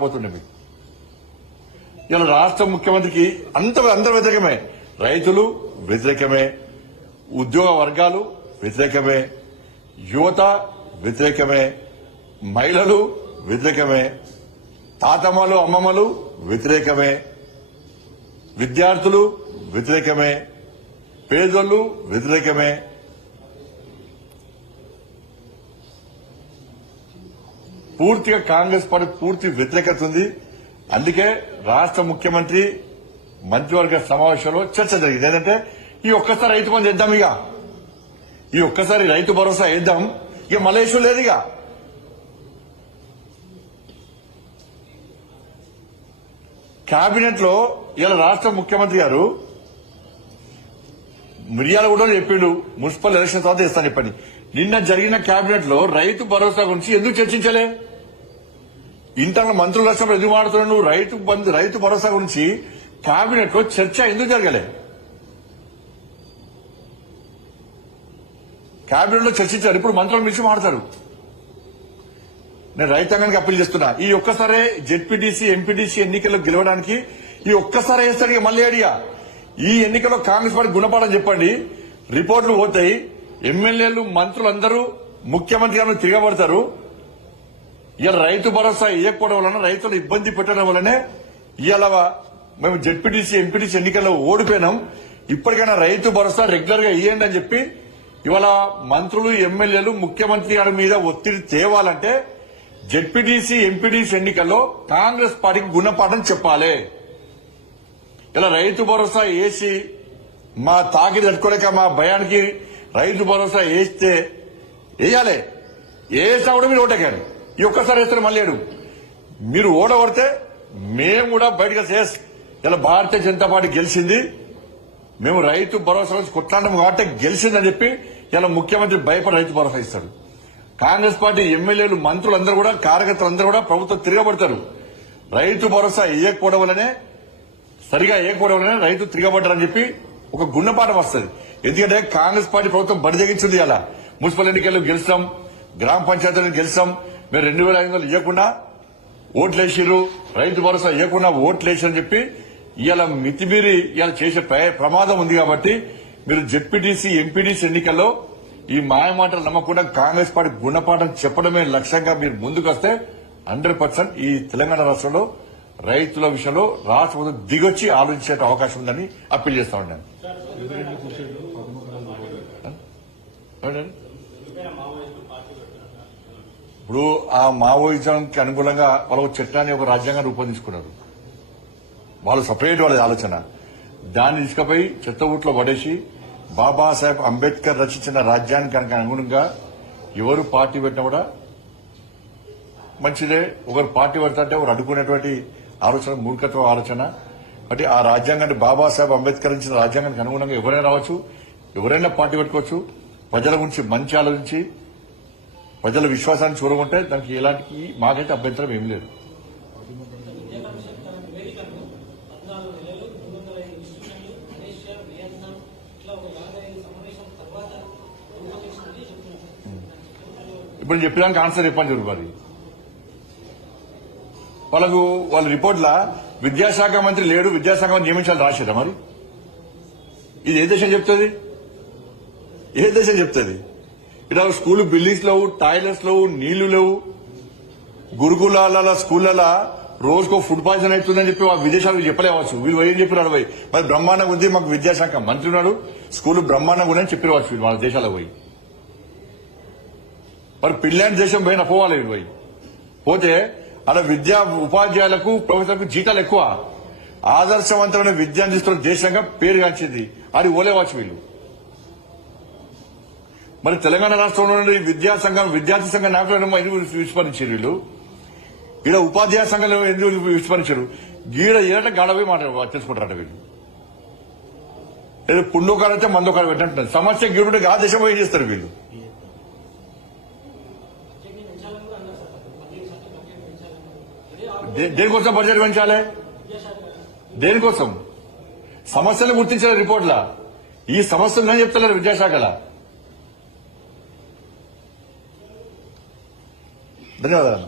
రాకపోతుండే మీకు. ఇలా రాష్ట్ర ముఖ్యమంత్రికి అందరు వ్యతిరేకమే. రైతులు వ్యతిరేకమే, ఉద్యోగ వర్గాలు వ్యతిరేకమే, యువత వ్యతిరేకమే, మహిళలు వ్యతిరేకమే, తాతమ్మలు అమ్మమ్మలు వ్యతిరేకమే, విద్యార్థులు వ్యతిరేకమే, పేదోళ్లు వ్యతిరేకమే. పూర్తిగా కాంగ్రెస్ పార్టీ పూర్తి వ్యతిరేకత ఉంది. అందుకే రాష్ట్ర ముఖ్యమంత్రి మంత్రివర్గ సమావేశంలో చర్చ జరిగింది. ఏంటంటే ఈ ఒక్కసారి రైతు బంధు చేద్దాం, ఈ ఒక్కసారి రైతు భరోసా వేద్దాం, ఇక మలేషియా లేదు. ఇక కేబినెట్ లో ఇలా రాష్ట్ర ముఖ్యమంత్రి గారు మిర్యాలగూడ చెప్పిండు మున్సిపల్ ఎలక్షన్ తర్వాత ఇస్తాను చెప్పండి. నిన్న జరిగిన కేబినెట్ లో రైతు భరోసా గురించి ఎందుకు చర్చించలే? ఇంటర్నల్ మంత్రుల రాష్ట్రంలో ఎందుకు మాడుతున్నాడు? రైతు భరోసా గురించి కేబినెట్ లో చర్చ ఎందుకు జరగలే? కేబినెట్ లో చర్చించారు, ఇప్పుడు మంత్రుల నుంచి మాడతారు. నేను రైతాంగానికి అప్పీల్ చేస్తున్నా, ఈ ఒక్కసారి జెడ్పీటీసీ ఎంపీటీసీ ఎన్నికల్లో గెలవడానికి ఈ ఒక్కసారి వేస్తాడు. ఇక మళ్ళీ అడిగా ఈ ఎన్నికల్లో కాంగ్రెస్ పార్టీ గుణపాఠం చెప్పండి. రిపోర్టులు పోతాయి, ఎమ్మెల్యేలు మంత్రులందరూ ముఖ్యమంత్రి గారిని తిరగబడతారు. ఇవాళ రైతు భరోసా ఇవ్వకపోవడం వలన, రైతులు ఇబ్బంది పెట్టడం వల్లనే ఇవాళ మేము జెడ్పీటీసీ ఎంపీటీసీ ఎన్నికల్లో ఓడిపోయినాం. ఇప్పటికైనా రైతు భరోసా రెగ్యులర్ గా ఇవ్వండి అని చెప్పి ఇవాళ మంత్రులు ఎమ్మెల్యేలు ముఖ్యమంత్రి గారి మీద ఒత్తిడి తేవాలంటే జెడ్పీటీసీ ఎంపీటీసీ ఎన్నికల్లో కాంగ్రెస్ పార్టీకి గుణపాఠం చెప్పాలి. ఇలా రైతు భరోసా వేసి మా తాకిడి తట్టుకోలేక మా భయానికి రైతు భరోసా వేస్తే వేయాలి. వేసా కూడా మీరు ఓటేకారు. ఈ ఒక్కసారి వేస్తారు మళ్ళీ మీరు ఓడగొడితే మేము కూడా బయటకు ఇలా భారతీయ జనతా పార్టీ గెలిచింది, మేము రైతు భరోసా నుంచి కొట్లాడడం కాబట్టి గెలిచిందని చెప్పి ఇలా ముఖ్యమంత్రి భయపడి రైతు భరోసా ఇస్తాడు. కాంగ్రెస్ పార్టీ ఎమ్మెల్యేలు మంత్రులందరూ కూడా కార్యకర్తలందరూ కూడా ప్రభుత్వం తిరగబడతారు. రైతు భరోసా వేయకపోవడం వల్లనే, సరిగా వేయకపోవడం వల్లనే రైతు తిరగబడ్డారని చెప్పి ఒక గుణపాఠం వస్తుంది. ఎందుకంటే కాంగ్రెస్ పార్టీ ప్రభుత్వం బడిదగించింది. అలా మున్సిపల్ ఎన్నికల్లో గెలిచాం, గ్రామ పంచాయతీలను గెలిచాం. మీరు 2005 ఇవ్వకుండా ఓట్లేసిర్రు, రైతు భరోసా ఇవ్వకుండా ఓట్లేసారని చెప్పి ఇవాళ మితిమీరి ఇవాళ చేసే ప్రమాదం ఉంది. కాబట్టి మీరు జెడ్పీటీసీ ఎంపీటీసీ ఎన్నికల్లో ఈ మాయమాటలు నమ్మకుండా కాంగ్రెస్ పార్టీ గుణపాఠం చెప్పడమే లక్ష్యంగా మీరు ముందుకు వస్తే 100% ఈ తెలంగాణ రాష్ట్రంలో రైతుల విషయంలో రాష్ట్ర ప్రభుత్వం దిగొచ్చి ఆలోచించే అవకాశం ఉందని అప్పీల్ చేస్తా ఉన్నాను. ఇప్పుడు ఆ మావోయిజంకి అనుగుణంగా వాళ్ళు చట్టాన్ని ఒక రాజ్యాంగాన్ని రూపొందించుకున్నారు. వాళ్ళు సపరేట్ వాళ్ళ ఆలోచన. దాన్ని తీసుకుపోయి చెత్తబుట్లో పడేసి బాబాసాహెబ్ అంబేద్కర్ రచించిన రాజ్యానికి అనుగుణంగా ఎవరు పార్టీ పెట్టినా కూడా మంచిదే. ఒకరు పార్టీ పెడతాంటే ఒకరు అడ్డుకునేటువంటి ఆలోచన మూర్ఖత్వ ఆలోచన. అంటే ఆ రాజ్యాంగాన్ని బాబాసాహెబ్ అంబేద్కర్ ఇచ్చిన రాజ్యాంగానికి అనుగుణంగా ఎవరైనా రావచ్చు, ఎవరైనా పార్టీ పెట్టుకోవచ్చు. ప్రజల గురించి మంచి ఆలోచించి ప్రజల విశ్వాసాన్ని చూరగొంటే దానికి ఎలాంటి మాకైతే అభ్యంతరం ఏం లేదు. ఇప్పుడు చెప్పడానికి ఆన్సర్ చెప్పండి మరి. వాళ్ళ రిపోర్ట్లా విద్యాశాఖ మంత్రి లేడు, విద్యాశాఖ మంత్రి నియమించాలని రాశారా? మరి ఇది ఏ దేశం చెప్తుంది? ఏ దేశం చెప్తుంది? ఇలా స్కూల్ బిల్డింగ్స్ లేవు, టాయిలెట్స్ లేవు, నీళ్లు లేవు. గురుకులాల స్కూళ్లలో రోజుకో ఫుడ్ పాయిజన్ అవుతుందని చెప్పి విదేశాలకు చెప్పలేవచ్చు. వీళ్ళు ఏం చెప్పినాడు పోయి మరి బ్రహ్మాండంగా ఉంది, మాకు విద్యాశాఖ మంత్రి ఉన్నాడు, స్కూల్ బ్రహ్మాండంగా ఉందని చెప్పినవచ్చు వీళ్ళు వాళ్ళ దేశాలకు పోయి. మరి ఫిన్లాండ్ దేశం పోయినా పోవాలి వీళ్ళు పోయి. పోతే అలా విద్యా ఉపాధ్యాయులకు ప్రొఫెసర్లకు జీతాలు ఎక్కువ, ఆదర్శవంతమైన విద్య అందిస్తున్న దేశంగా పేరుగాంచింది. అది ఓలేవచ్చు వీళ్ళు. మరి తెలంగాణ రాష్ట్రంలో విద్యార్థి సంఘం నాయకులను ఎందుకు విస్మరించారు వీళ్ళు? ఈడ ఉపాధ్యాయ సంఘంలో ఎందుకు విస్మరించారు? గీడ ఏట గాడపోయి తెలుసుకుంటారట వీళ్ళు. లేదా పుండోకాలు అయితే మందోకాలు పెట్టంటున్నారు. సమస్య గీడుంటే ఆ దేశం ఏం చేస్తారు వీళ్ళు? దేనికోసం బడ్జెట్ పెంచాలి? దేనికోసం? సమస్యలు గుర్తించాలి రిపోర్ట్లా. ఈ సమస్యలు నేను చెప్తలేరు విద్యాశాఖలా. ధన్యవాదాలు.